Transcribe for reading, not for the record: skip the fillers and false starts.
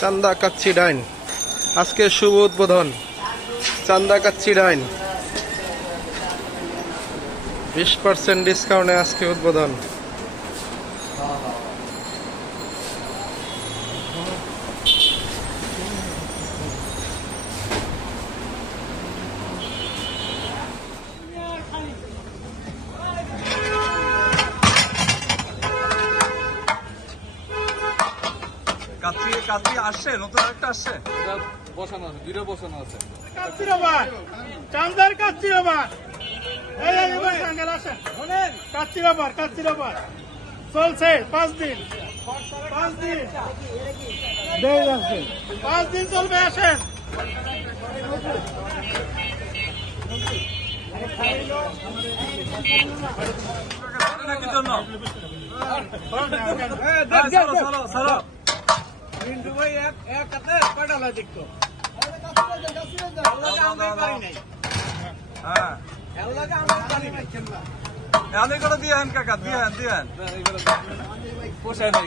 চান্দা কাচ্চি ডাইন আজকে শুভ উদ্বোধন। চান্দা কাচ্চি ডাইন 20% ডিসকাউন্টে আজকে উদ্বোধন। কাচ্চি আসছে, নতুন একটা আসছে, বসানো আছে, দুইটা বসানো আছে। কাচ্চির আবার চান্দার কাচ্চির আবার কাচ্চির আবার চলছে 5 দিন 5 দিন চলবে। আসেন কি জন্য মিন্টু ভাই এক কাতে কয়টা দেখতো হ্যাঁ আমি করে দিয়ে কাকা দিয়ে পোষায় নাই।